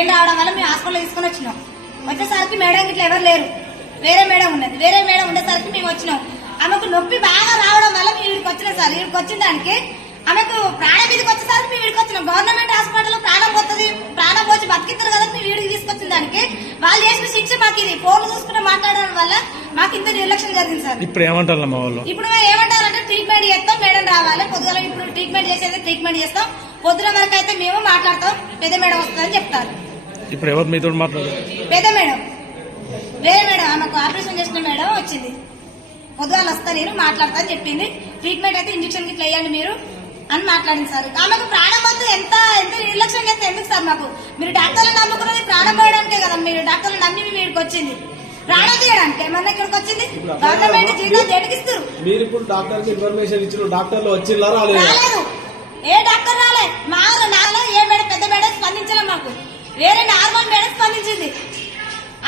Pain రావడం వల్ల మేము హాస్పిటల్ తీసుకుని వచ్చినాం. వచ్చేసరికి మేడం ఇట్లా ఎవరు లేరు, వేరే మేడం ఉన్నది. వేరే మేడం ఉండేసరికి మేము వచ్చినాం. ఆమెకు నొప్పి బాగా రావడం వల్ల మేము వీడికి వచ్చినాం సార్. వీడికి వచ్చిన దానికి ఆమెకు ప్రాణం మీదకి వచ్చేసరికి మేము వీడికి వచ్చినాం. గవర్నమెంట్ హాస్పిటల్ ప్రాణం పోతుంది, ప్రాణం పోసి బతికిస్తారు కదా మేము వీడికి తీసుకొచ్చిన దానికి వాళ్ళు చేసిన శిక్ష మాకు ఇది. ఫోన్లు చూసుకుంటే మాట్లాడడం వల్ల మాకు ఇంత నిర్లక్ష్యం జరిగింది సార్. ఇప్పుడు ఏమంటారు మా వాళ్ళు? ఇప్పుడు ఏమంటారంటే ట్రీట్మెంట్ చేస్తాం, మేడం రావాలి పొద్దుగల. ఇప్పుడు ట్రీట్మెంట్ చేసేది ట్రీట్మెంట్ చేస్తాం, పొద్దున వరకు అయితే మేము మాట్లాడతాం, పెద్ద మేడం వస్తుందని చెప్తారు. ఇప్పుడు ఎవరు మీతో మాట్లాడారు? పెద్ద మేడం, వేరే మేడం, ఆమెకు ఆపరేషన్ చేసిన మేడం వచ్చింది. పొద్దుగాల వస్తా నేను మాట్లాడతా అని చెప్పింది. ట్రీట్మెంట్ అయితే ఇంజక్షన్ గిట్లా వేయండి మీరు అని మాట్లాడింది సార్. ఆమెకు ప్రాణం వద్దు. ఎంత ఎంత నిర్లక్ష్యం చేస్తే ఎందుకు సార్? మాకు మీరు డాక్టర్లు నమ్ముకున్నది ప్రాణం పోయడానికే కదా. మీరు డాక్టర్లు నమ్మి వీడికి వచ్చింది, ప్రాణం తీయడానికి ఏమన్నా ఇక్కడికి వచ్చింది. గవర్నమెంట్ జీతం దేటికిస్తారు. మీరు ఇప్పుడు డాక్టర్ ఇన్ఫర్మేషన్ ఇచ్చిన డాక్టర్లు వచ్చిందా? రాలేదు, ఏ డాక్టర్ రాలే. మా నాలో ఏ మేడం, పెద్ద మేడం స్పందించలే. మాకు వేరే నార్మల్ మేడం స్పందించింది.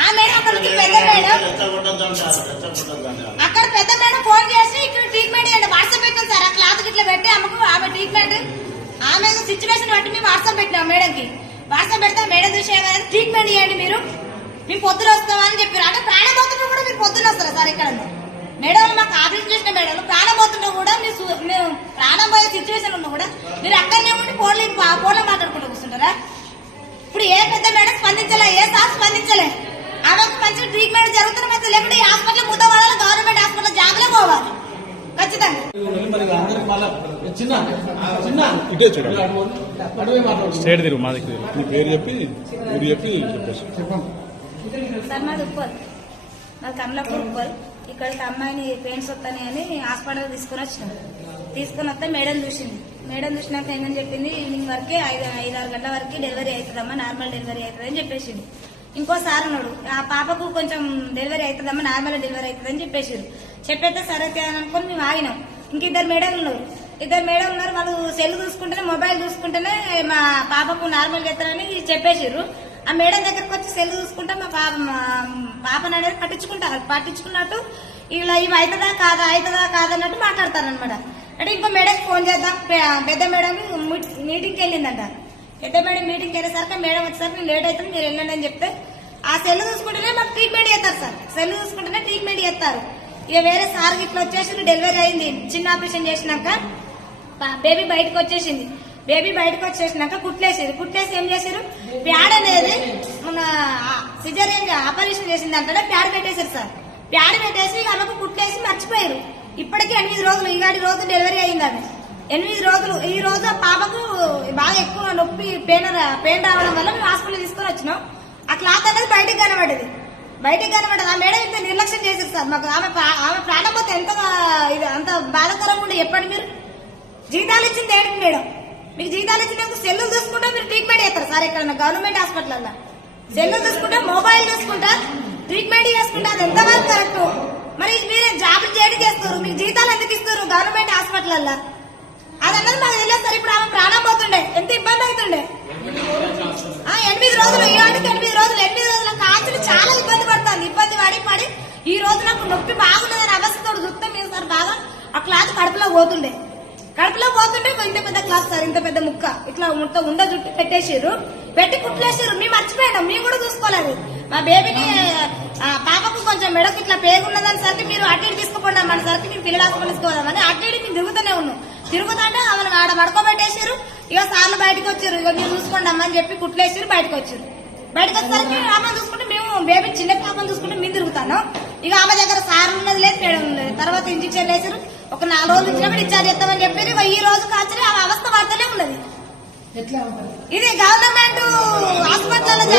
ఆ మేడం అక్కడ పెద్ద మేడం, అక్కడ పెద్ద మేడం ఫోన్ చేసి ఇక్కడ ట్రీట్మెంట్ చేయండి వాట్సాప్ పెట్టాం సార్. ఆ క్లాత్ ఇట్లా పెట్టి ఆమె ట్రీట్మెంట్, ఆమె సిచ్యువేషన్ బట్టి మేము వాట్సాప్ పెట్టినాం మేడంకి. వాట్సాప్ పెడితే మేడం చూసే ట్రీట్మెంట్ చేయండి మీరు, మేము పొద్దున వస్తామని చెప్పారు. అంటే ప్రాణం పోతుంటే కూడా మీరు పొద్దున వస్తారా సార్? ఇక్కడ మేడం మాకు ఆపరేషన్ చేసిన మేడం ప్రాణం పోతుంటే కూడా మేము ప్రాణం పోయే సిచ్యువేషన్ ఉన్నా కూడా మీరు అక్కడనే ఉండి ఫోన్లో మాట్లాడుకుంటూ కూర్చుంటారా? ఇప్పుడు ఏ పెద్ద మేడం స్పందించలే, ఏ సార్ స్పందించలే. ఆమెకు మంచి ట్రీట్మెంట్ జరుగుతున్న మధ్య లేకుంటే ఈ హాస్పిటల్ ముద్దవాళ్ళ గవర్నమెంట్ హాస్పిటల్ జాగ్రత్త పోవాలి ఖచ్చితంగా. ఇటే చూడండి, స్టేట్ తిరుగు మా దగ్గర మీ పేరు చెప్పి ఊరు చెప్పి సార్ మాది ఉప్పల్, మాది కమలాపూర్ ఉప్పల్. ఇక్కడికి అమ్మాయిని పెయిన్స్ వస్తాయని హాస్పిటల్ తీసుకుని వచ్చినాం. తీసుకుని వస్తే మేడం చూసింది. మేడం చూసినాక ఏమని చెప్పింది, ఈవినింగ్ వరకే 5-6 గంటల వరకు డెలివరీ అవుతుందమ్మా, నార్మల్ డెలివరీ అవుతుందని చెప్పేసింది. ఇంకో సార్ ఉన్నాడు, ఆ పాపకు కొంచెం డెలివరీ అవుతుందమ్మా, నార్మల్ డెలివరీ అవుతుందని చెప్పేసారు. చెప్పేస్తే సరే అని అనుకుని మేము ఆగినాం. ఇంక ఇద్దరు మేడం ఉన్నారు. వాళ్ళు సెల్ చూసుకుంటేనే, మొబైల్ చూసుకుంటేనే మా పాపకు నార్మల్ చేస్తారని చెప్పేసారు. ఆ మేడం దగ్గరకు వచ్చి సెల్ చూసుకుంటే మా పాపను అనేది పట్టించుకున్నట్టు ఇలా ఇవి అవుతుందా కాదన్నట్టు మాట్లాడతారనమాట. అంటే ఇంకో మేడంకి ఫోన్ చేద్దాం, పెద్ద మేడం మీటింగ్కి వెళ్ళిందంట. పెద్ద మేడం మీటింగ్కి వెళ్ళేసరికి మేడం వచ్చేసరికి లేట్ అవుతుంది మీరు వెళ్ళండి అని చెప్తే ఆ సెల్ చూసుకుంటేనే మాకు ట్రీట్మెంట్ చేస్తారు సార్. సెల్ చూసుకుంటేనే ట్రీట్మెంట్ చేస్తారు. ఇక వేరే సార్ ఇట్లా వచ్చేసి డెలివరీ అయింది. చిన్న ఆపరేషన్ చేసినాక బేబీ బయటకు వచ్చేసింది. బేబీ బయటకు వచ్చేసినాక కుట్లేసి ఏం చేశారు, ప్యాడ్ అనేది మన సిజేరియన్ ఆపరేషన్ చేసింది అంటే ప్యాడ్ పెట్టేశారు సార్. ప్యాడ్ పెట్టేసి ఆమెకు కుట్లేసి మర్చిపోయారు. ఇప్పటికీ 8 రోజులు, ఇవాటి రోజు డెలివరీ అయింది. ఆమె 8 రోజులు. ఈ రోజు ఆ పాపకు బాగా ఎక్కువ నొప్పి పెయిన్ రావడం వల్ల మేము హాస్పిటల్ తీసుకొని వచ్చినాం. ఆ క్లాత్ అనేది బయటకు కనబడేది. ఆ మేడం ఇంత నిర్లక్ష్యం చేశారు సార్. మాకు ఆమె ప్రాణం పోతే అంత బాధాకరంగా ఉండే. చెప్పండి మీరు జీతాలు ఇచ్చింది ఏంటి మేడం? మీకు జీతాలు ఇచ్చినందుకు సెల్లు చూసుకుంటా మీరు ట్రీట్మెంట్ చేస్తారు సార్. ఎక్కడన్నా గవర్నమెంట్ హాస్పిటల్ సెల్లు చూసుకుంటా, మొబైల్ చూసుకుంటా ట్రీట్మెంట్ చేసుకుంటా, అది ఎంతవరకు కరెక్ట్? మరి మీరే జాబులు చేయడం చేస్తారు, మీకు జీతాలు ఎందుకు ఇస్తారు గవర్నమెంట్ హాస్పిటల్? అదన్నది మాకు తెలియదు సార్. ఇప్పుడు ఆమె ప్రాణం పోతుండే ఎంత ఇబ్బంది అవుతుండే. 8 రోజులు, ఈ వాటికి 8 రోజుల కాల్చులు చాలా ఇబ్బంది పడుతుంది. ఇబ్బంది పడి ఈ రోజు నాకు నొప్పి బాగుండదని అవస్థతో చూస్తే మీరు సార్ బాగా ఆ క్లాత్ కడుపులో పోతుంటే ఇంత పెద్ద క్లాత్ సార్, ఇంత పెద్ద ముక్క ఇట్లా ఉండ జుట్టు పెట్టేసారు, పెట్టి కుట్లేసారు. మేము మర్చిపోయినాం, మేము కూడా చూసుకోలేదు. మా బేబీకి పాపకు కొంచెం మెడకు ఇట్లా పేగున్నదని సరికి మీరు అటు ఇటు తీసుకుపోండి మన సరికి మేము పిల్లలు హాస్పిటల్ తీసుకోదామని అటు ఇటు మేము తిరుగుతూనే ఉన్నాం. తిరుగుతుంటే ఆమెను ఆడ పడుకోబెట్టేసారు. ఇక సార్లు బయటకు వచ్చారు, ఇక మీరు చూసుకోండి అమ్మని చెప్పి కుట్లేసారు. బయటకు వచ్చేసరికి ఆమెను చూసుకుంటే మేము బేబీ చిన్న పాపను చూసుకుంటే మేము తిరుగుతాను. ఇక ఆమె దగ్గర సార్లు ఉన్నది లేదు, మేడం ఉన్నది. తర్వాత ఇంజక్షన్ వేసారు. ఒక 4 రోజులు ఇచ్చినప్పుడు డిశ్చార్జ్ చేస్తామని చెప్పారు. ఈ రోజు కాల్చని ఆమె అవస్థ పడుతూనే ఉన్నది. ఇది గవర్నమెంట్ హాస్పిటల్